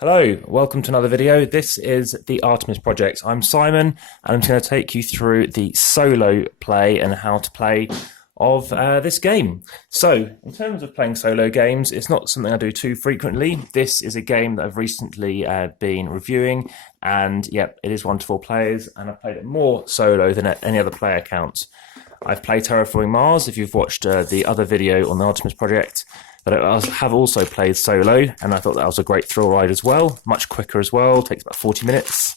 Hello, welcome to another video. This is the Artemis Project. I'm Simon, and I'm going to take you through the solo play and how to play of this game. So, in terms of playing solo games, it's not something I do too frequently. This is a game that I've recently been reviewing, and yep, it is 1 to 4 players, and I've played it more solo than any other player count. I've played Terraforming Mars, if you've watched the other video on the Artemis Project. But I have also played solo, and I thought that was a great thrill ride as well. Much quicker as well, takes about 40 minutes.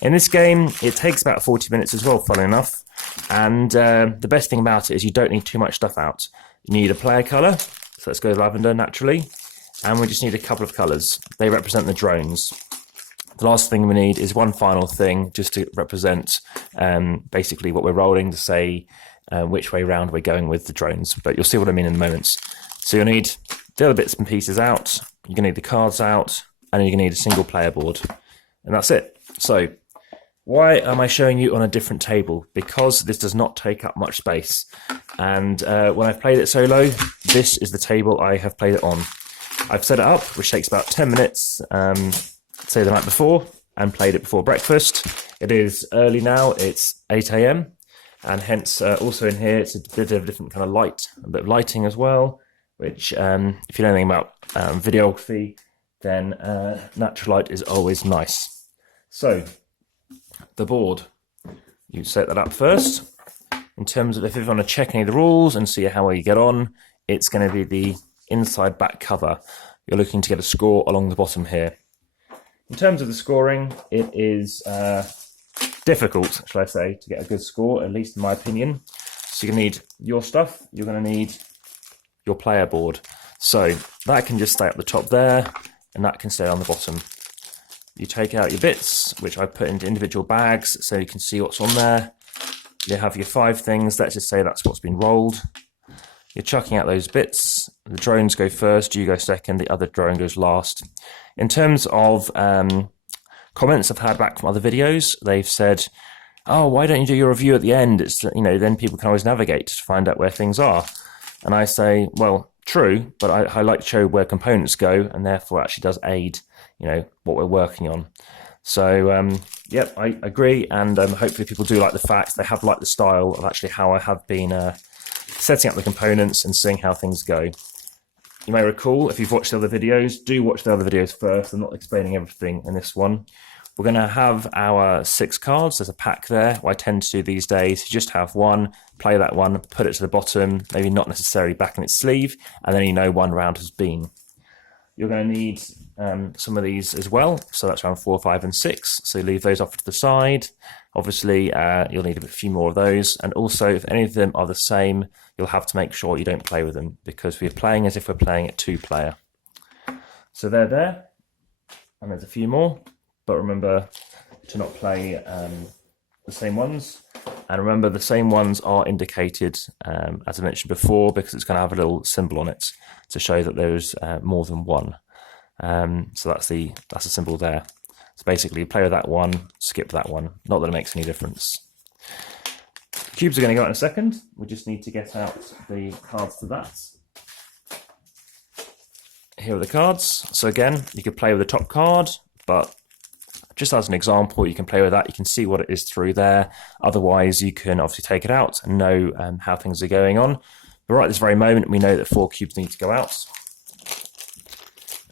In this game, it takes about 40 minutes as well, funnily enough. And the best thing about it is you don't need too much stuff out. You need a player colour, so let's go with lavender naturally. And we just need a couple of colours. They represent the drones. The last thing we need is one final thing, just to represent basically what we're rolling to say which way round we're going with the drones. But you'll see what I mean in a moment. So you'll need the other bits and pieces out, you're going to need the cards out, and you're going to need a single player board. And that's it. So why am I showing you on a different table? Because this does not take up much space. And when I've played it solo, this is the table I have played it on. I've set it up, which takes about 10 minutes, say the night before, and played it before breakfast. It is early now, it's 8 AM, and hence also in here it's a bit of a different kind of light, a bit of lighting as well. Which, if you know anything about videography, then natural light is always nice. So, the board, you set that up first. In terms of if you want to check any of the rules and see how well you get on, it's going to be the inside back cover. You're looking to get a score along the bottom here. In terms of the scoring, it is difficult, shall I say, to get a good score, at least in my opinion. So you're going to need your stuff, you're going to need your player board. So that can just stay at the top there, and that can stay on the bottom. You take out your bits, which I put into individual bags so you can see what's on there. You have your 5 things, let's just say that's what's been rolled. You're chucking out those bits. The drones go first, you go second, the other drone goes last. In terms of comments I've had back from other videos, they've said, oh, why don't you do your review at the end? It's, then people can always navigate to find out where things are. And I say, well, true, but I like to show where components go, and therefore it actually does aid, what we're working on. So, yep, I agree, and hopefully people do like the fact they have liked the style of actually how I have been setting up the components and seeing how things go. You may recall, if you've watched the other videos, do watch the other videos first. I'm not explaining everything in this one. We're going to have our 6 cards. There's a pack there. What I tend to do these days is just have one, play that one, put it to the bottom, maybe not necessarily back in its sleeve, and then one round has been. You're going to need some of these as well. So that's round 4, 5, and 6. So leave those off to the side. Obviously, you'll need a few more of those. And also, if any of them are the same, you'll have to make sure you don't play with them, because we're playing as if we're playing at 2-player. So they're there. And there's a few more. But remember to not play the same ones. And remember, the same ones are indicated, as I mentioned before, because it's going to have a little symbol on it to show that there's more than one. So that's a symbol there. So basically, you play with that one, skip that one. Not that it makes any difference. Cubes are going to go out in a second. We just need to get out the cards for that. Here are the cards. So again, you could play with the top card, but just as an example, you can play with that. You can see what it is through there. Otherwise, you can obviously take it out and know how things are going on. But right at this very moment, we know that 4 cubes need to go out.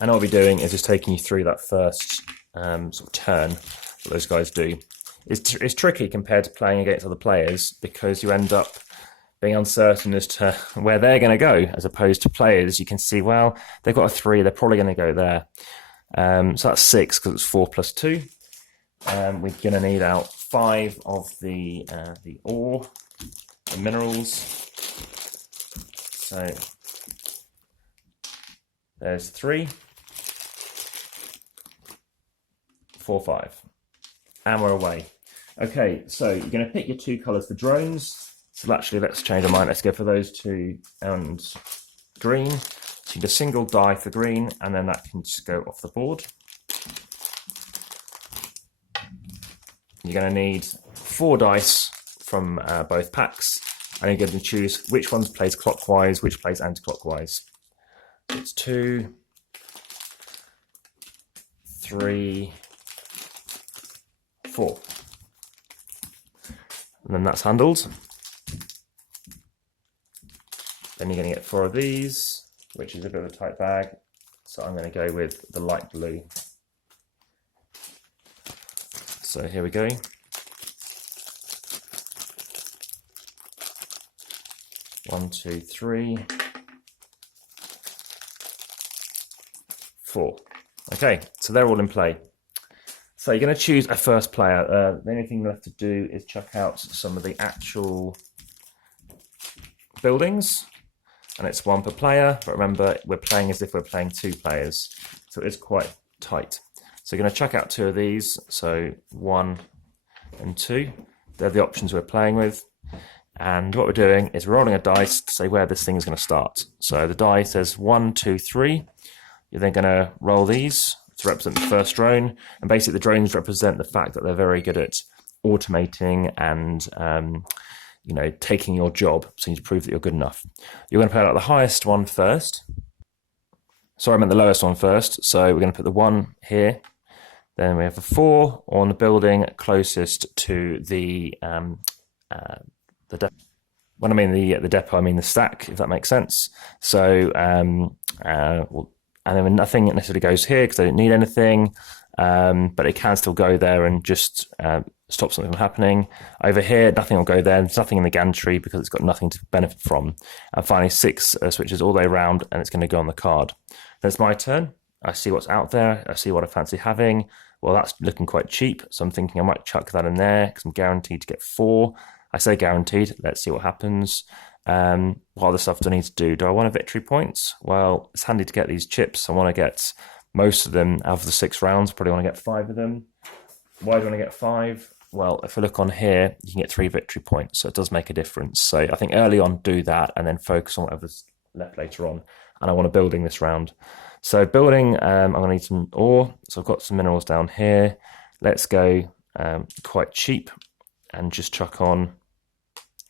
And all I'll be doing is just taking you through that first sort of turn that those guys do. It's tricky compared to playing against other players, because you end up being uncertain as to where they're going to go, as opposed to players. You can see, well, they've got a 3, they're probably going to go there. So that's 6 because it's 4 plus 2. We're going to need out 5 of the ore, the minerals. So there's 3, 4, 5, and we're away. Okay, so you're going to pick your 2 colours for drones. So actually, let's change our mind. Let's go for those 2 and green. So you need a single die for green, and then that can just go off the board. You're going to need 4 dice from both packs, and you're going to choose which ones plays clockwise, which plays anti-clockwise. It's 2, 3, 4. And then that's handled. Then you're going to get 4 of these, which is a bit of a tight bag. So I'm going to go with the light blue. So here we go. One, 2, 3, 4. Okay, so they're all in play. So you're going to choose a first player. The only thing left to do is chuck out some of the actual buildings. And it's 1 per player, but remember, we're playing as if we're playing 2 players. So it is quite tight. So you're going to chuck out 2 of these. So 1 and 2. They're the options we're playing with. And what we're doing is we're rolling a dice to say where this thing is going to start. So the die says 1, 2, 3. You're then going to roll these to represent the first drone. And basically the drones represent the fact that they're very good at automating and you know, taking your job, so you need to prove that you're good enough. You're going to play out the highest one first. Sorry, I meant the lowest one first. So we're going to put the 1 here. Then we have the 4 on the building closest to the depot. When I mean the depot, I mean the stack, if that makes sense. So, and then nothing necessarily goes here because they don't need anything, but it can still go there and just stop something from happening. Over here, nothing will go there. There's nothing in the gantry because it's got nothing to benefit from. And finally, 6 switches all the way around, and it's going to go on the card. Then it's my turn. I see what's out there. I see what I fancy having. Well, that's looking quite cheap, so I'm thinking I might chuck that in there because I'm guaranteed to get 4. I say guaranteed. Let's see what happens. What other stuff do I need to do? Do I want a victory points? Well, it's handy to get these chips. I want to get most of them out of the 6 rounds. Probably want to get 5 of them. Why do I want to get 5? Well, if we look on here, you can get 3 victory points, so it does make a difference. So I think early on, do that and then focus on whatever's left later on. And I want a building this round. So building, I'm going to need some ore. So I've got some minerals down here. Let's go quite cheap and just chuck on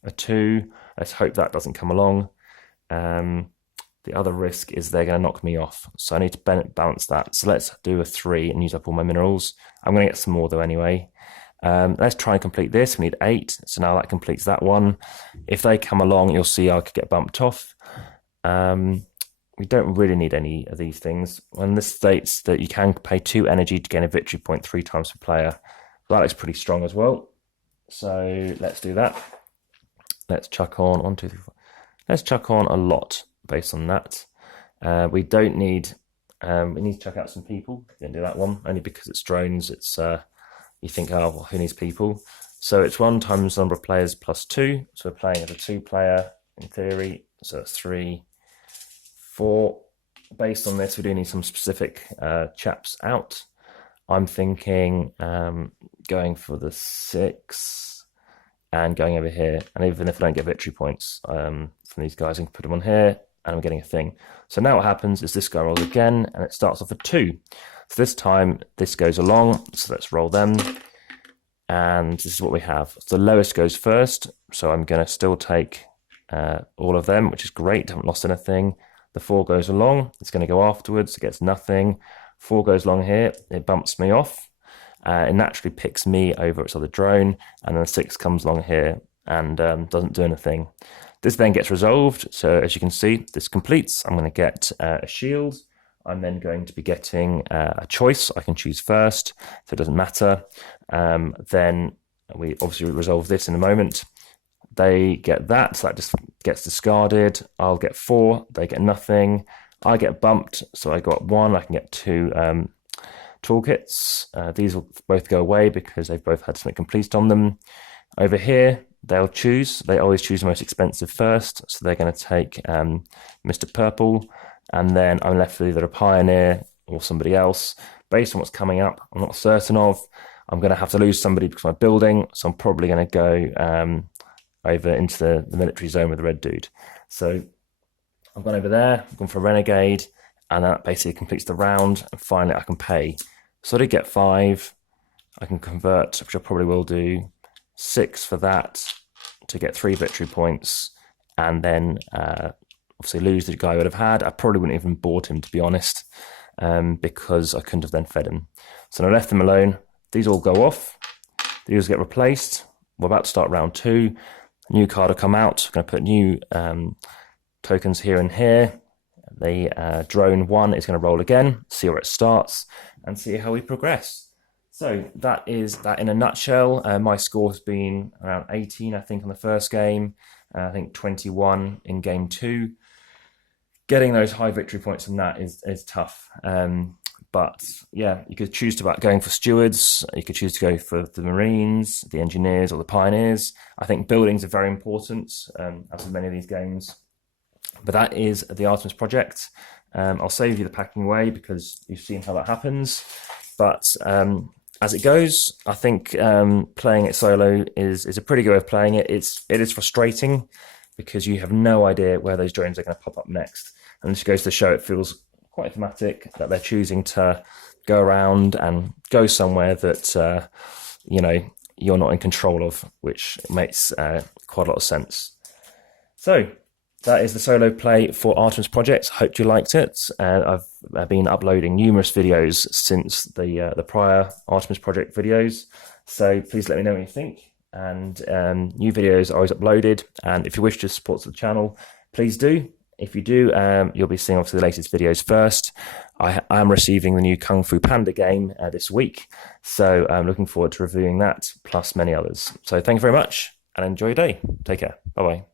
a 2. Let's hope that doesn't come along. The other risk is they're going to knock me off. So I need to balance that. So let's do a 3 and use up all my minerals. I'm going to get some more though anyway. Let's try and complete this. We need 8. So now that completes that one. If they come along, you'll see I could get bumped off. We don't really need any of these things. And this states that you can pay 2 energy to gain a victory point 3 times per player. That looks pretty strong as well. So let's do that. Let's chuck on 1, 2, 3, 4. Let's chuck on a lot based on that. We don't need, we need to chuck out some people. We didn't do that one, only because it's drones. It's, you think, oh, well, who needs people? So it's 1 times the number of players plus 2. So we're playing as a 2-player in theory. So that's 3, 4. Based on this, we do need some specific chaps out. I'm thinking going for the 6 and going over here. And even if I don't get victory points from these guys, I can put them on here and I'm getting a thing. So now what happens is this guy rolls again and it starts off at 2. So this time this goes along. So let's roll them. And this is what we have. So the lowest goes first. So I'm going to still take all of them, which is great. Haven't lost anything. The 4 goes along. It's going to go afterwards. It gets nothing. 4 goes along here. It bumps me off. It naturally picks me over its other drone. And then the 6 comes along here and doesn't do anything. This then gets resolved. So as you can see, this completes. I'm going to get a shield. I'm then going to be getting a choice. I can choose first, so it doesn't matter. Then we obviously resolve this in a moment. They get that, so that just gets discarded. I'll get 4, they get nothing. I get bumped, so I got 1. I can get 2 toolkits. These will both go away because they've both had something completed on them. Over here, they'll choose. They always choose the most expensive first, so they're going to take Mr. Purple. And then I'm left with either a pioneer or somebody else. Based on what's coming up, I'm not certain of. I'm going to have to lose somebody because I'm building, so I'm probably going to go over into the military zone with the red dude. So I've gone over there, I've gone for Renegade, and that basically completes the round. And finally, I can pay. So I did get 5. I can convert, which I probably will do, 6 for that to get 3 victory points, and then obviously lose the guy I would have had. I probably wouldn't even bought him, to be honest. because I couldn't have then fed them. So I left them alone. These all go off. These get replaced. We're about to start round 2. A new card will come out. I'm going to put new tokens here and here. The drone 1 is going to roll again, see where it starts, and see how we progress. So that is that in a nutshell. My score has been around 18, I think, on the first game. I think 21 in game 2. Getting those high victory points from that is tough. But yeah, you could choose to going for stewards. You could choose to go for the Marines, the engineers, or the pioneers. I think buildings are very important, as with many of these games. But that is the Artemis Project. I'll save you the packing away because you've seen how that happens. But as it goes, I think playing it solo is a pretty good way of playing it. It is frustrating because you have no idea where those drones are going to pop up next. And this goes to show it feels quite thematic that they're choosing to go around and go somewhere that you're not in control of, which makes quite a lot of sense. So that is the solo play for Artemis Project. Hope you liked it. I've been uploading numerous videos since the prior Artemis Project videos, so please let me know what you think. And new videos are always uploaded, and if you wish to support the channel, please do. If you do, you'll be seeing obviously the latest videos first. I am receiving the new Kung Fu Panda game this week, so I'm looking forward to reviewing that, plus many others. So thank you very much, and enjoy your day. Take care. Bye-bye.